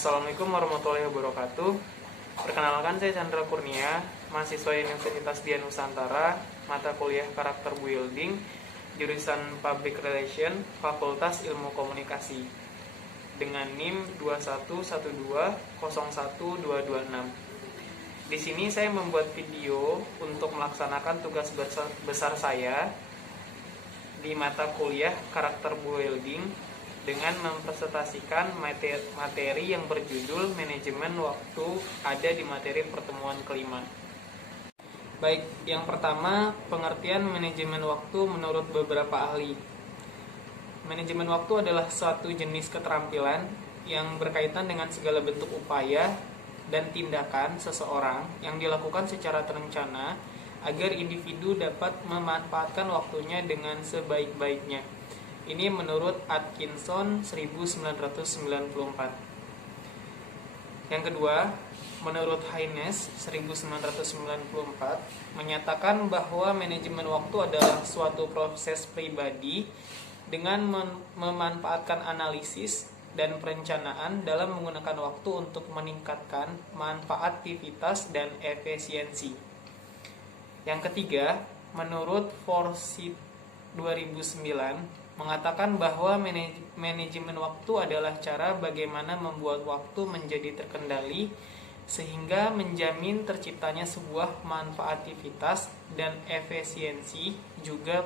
Assalamualaikum warahmatullahi wabarakatuh. Perkenalkan, saya Chandra Kurnia, mahasiswa Universitas Dian Nusantara, mata kuliah Karakter Building, jurusan Public Relation, Fakultas Ilmu Komunikasi, dengan NIM 211201226. Di sini saya membuat video untuk melaksanakan tugas besar saya di mata kuliah Karakter Building dengan mempresentasikan materi yang berjudul Manajemen Waktu ada di materi pertemuan kelima. Baik, yang pertama, pengertian manajemen waktu menurut beberapa ahli. Manajemen waktu adalah suatu jenis keterampilan yang berkaitan dengan segala bentuk upaya dan tindakan seseorang yang dilakukan secara terencana agar individu dapat memanfaatkan waktunya dengan sebaik-baiknya. Ini menurut Atkinson 1994. Yang kedua, menurut Haynes 1994 menyatakan bahwa manajemen waktu adalah suatu proses pribadi dengan memanfaatkan analisis dan perencanaan dalam menggunakan waktu untuk meningkatkan manfaat aktivitas dan efisiensi. Yang ketiga, menurut Forsyth 2009 mengatakan bahwa manajemen waktu adalah cara bagaimana membuat waktu menjadi terkendali sehingga menjamin terciptanya sebuah manfaativitas dan efisiensi juga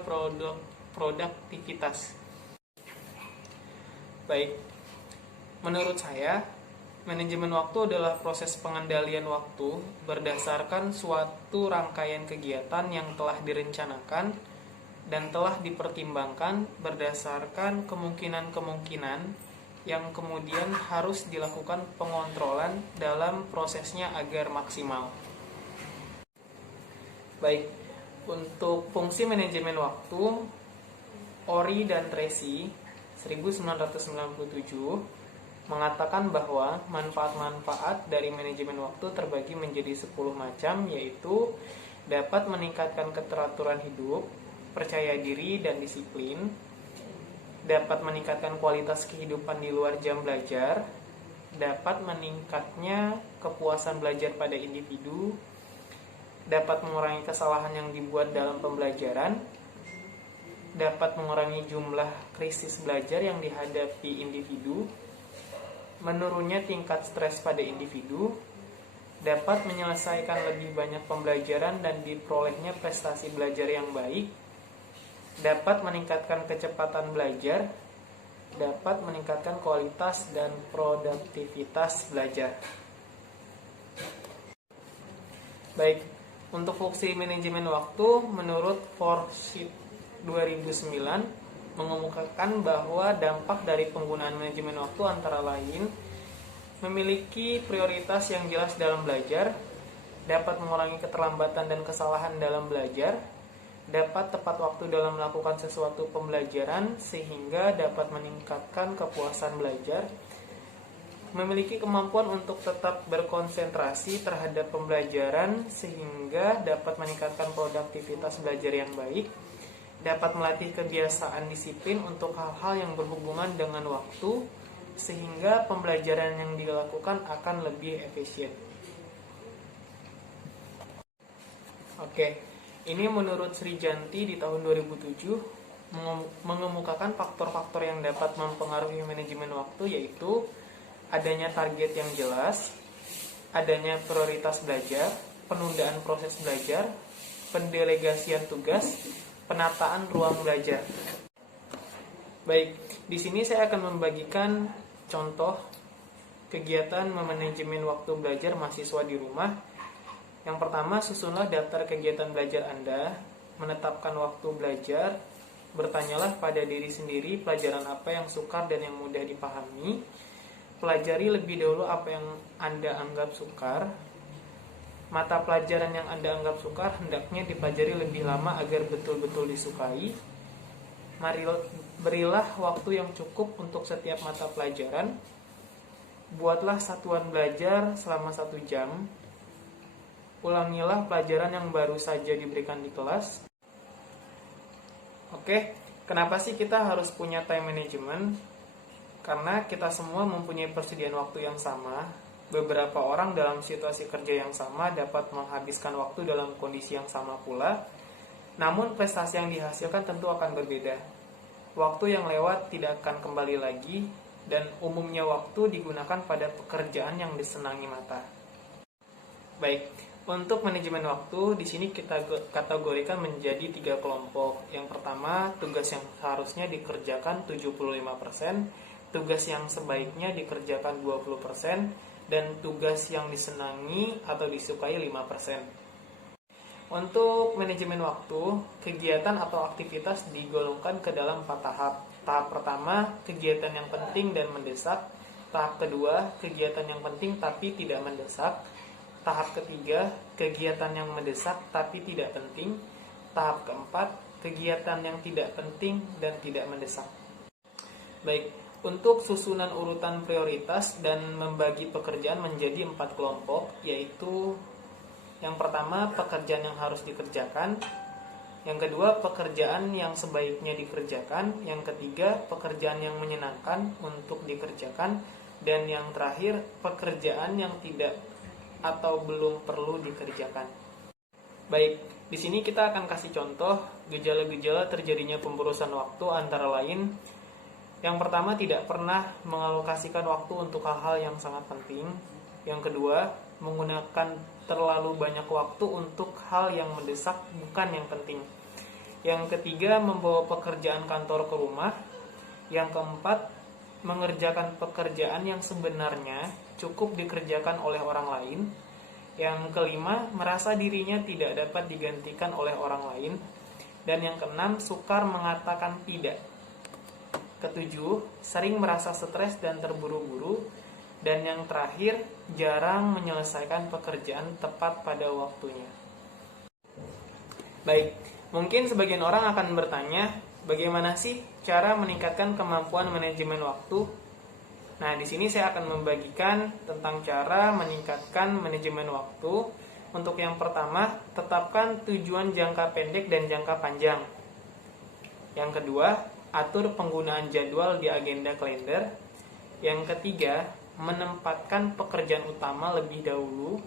produktivitas. Baik, menurut saya, manajemen waktu adalah proses pengendalian waktu berdasarkan suatu rangkaian kegiatan yang telah direncanakan dan telah dipertimbangkan berdasarkan kemungkinan-kemungkinan yang kemudian harus dilakukan pengontrolan dalam prosesnya agar maksimal. Baik, untuk fungsi manajemen waktu, Ori dan Tracy 1997 mengatakan bahwa manfaat-manfaat dari manajemen waktu terbagi menjadi 10 macam, yaitu dapat meningkatkan keteraturan hidup, percaya diri dan disiplin, dapat meningkatkan kualitas kehidupan di luar jam belajar, dapat meningkatnya kepuasan belajar pada individu, dapat mengurangi kesalahan yang dibuat dalam pembelajaran, dapat mengurangi jumlah krisis belajar yang dihadapi individu, menurunnya tingkat stres pada individu, dapat menyelesaikan lebih banyak pembelajaran dan diperolehnya prestasi belajar yang baik, dapat meningkatkan kecepatan belajar, dapat meningkatkan kualitas dan produktivitas belajar. Baik, untuk fungsi manajemen waktu menurut Forsyth 2009 mengemukakan bahwa dampak dari penggunaan manajemen waktu antara lain memiliki prioritas yang jelas dalam belajar, dapat mengurangi keterlambatan dan kesalahan dalam belajar, dapat tepat waktu dalam melakukan sesuatu pembelajaran sehingga dapat meningkatkan kepuasan belajar, memiliki kemampuan untuk tetap berkonsentrasi terhadap pembelajaran sehingga dapat meningkatkan produktivitas belajar yang baik, dapat melatih kebiasaan disiplin untuk hal-hal yang berhubungan dengan waktu sehingga pembelajaran yang dilakukan akan lebih efisien. Oke. Ini menurut Sri Janti di tahun 2007 mengemukakan faktor-faktor yang dapat mempengaruhi manajemen waktu, yaitu adanya target yang jelas, adanya prioritas belajar, penundaan proses belajar, pendelegasian tugas, penataan ruang belajar. Baik, di sini saya akan membagikan contoh kegiatan memanajemen waktu belajar mahasiswa di rumah. Yang pertama, susunlah daftar kegiatan belajar Anda, menetapkan waktu belajar, bertanyalah pada diri sendiri pelajaran apa yang sukar dan yang mudah dipahami, pelajari lebih dahulu apa yang Anda anggap sukar, mata pelajaran yang Anda anggap sukar hendaknya dipelajari lebih lama agar betul-betul disukai, berilah waktu yang cukup untuk setiap mata pelajaran, buatlah satuan belajar selama 1 jam, ulangilah pelajaran yang baru saja diberikan di kelas. Oke, kenapa sih kita harus punya time management? Karena kita semua mempunyai persediaan waktu yang sama, beberapa orang dalam situasi kerja yang sama dapat menghabiskan waktu dalam kondisi yang sama pula, namun prestasi yang dihasilkan tentu akan berbeda. Waktu yang lewat tidak akan kembali lagi, dan umumnya waktu digunakan pada pekerjaan yang disenangi mata. Baik, untuk manajemen waktu di sini kita kategorikan menjadi 3 kelompok. Yang pertama, tugas yang seharusnya dikerjakan 75%, tugas yang sebaiknya dikerjakan 20%, dan tugas yang disenangi atau disukai 5%. Untuk manajemen waktu, kegiatan atau aktivitas digolongkan ke dalam 4 tahap. Tahap pertama, kegiatan yang penting dan mendesak. Tahap kedua, kegiatan yang penting tapi tidak mendesak. Tahap ketiga, kegiatan yang mendesak tapi tidak penting. Tahap keempat, kegiatan yang tidak penting dan tidak mendesak. Baik, untuk susunan urutan prioritas dan membagi pekerjaan menjadi 4 kelompok, yaitu yang pertama, pekerjaan yang harus dikerjakan. Yang kedua, pekerjaan yang sebaiknya dikerjakan. Yang ketiga, pekerjaan yang menyenangkan untuk dikerjakan. Dan yang terakhir, pekerjaan yang tidak atau belum perlu dikerjakan. Baik, di sini kita akan kasih contoh gejala-gejala terjadinya pemborosan waktu, antara lain yang pertama, tidak pernah mengalokasikan waktu untuk hal-hal yang sangat penting. Yang kedua, menggunakan terlalu banyak waktu untuk hal yang mendesak bukan yang penting. Yang ketiga, membawa pekerjaan kantor ke rumah. Yang keempat, mengerjakan pekerjaan yang sebenarnya cukup dikerjakan oleh orang lain. Yang kelima, merasa dirinya tidak dapat digantikan oleh orang lain. Dan yang keenam, sukar mengatakan tidak. Ketujuh, sering merasa stres dan terburu-buru. Dan yang terakhir, jarang menyelesaikan pekerjaan tepat pada waktunya. Baik, mungkin sebagian orang akan bertanya, bagaimana sih cara meningkatkan kemampuan manajemen waktu? Nah, di sini saya akan membagikan tentang cara meningkatkan manajemen waktu. Untuk yang pertama, tetapkan tujuan jangka pendek dan jangka panjang. Yang kedua, atur penggunaan jadwal di agenda kalender. Yang ketiga, menempatkan pekerjaan utama lebih dahulu.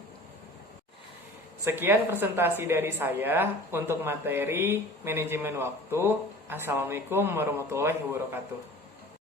Sekian presentasi dari saya untuk materi manajemen waktu. Assalamualaikum warahmatullahi wabarakatuh.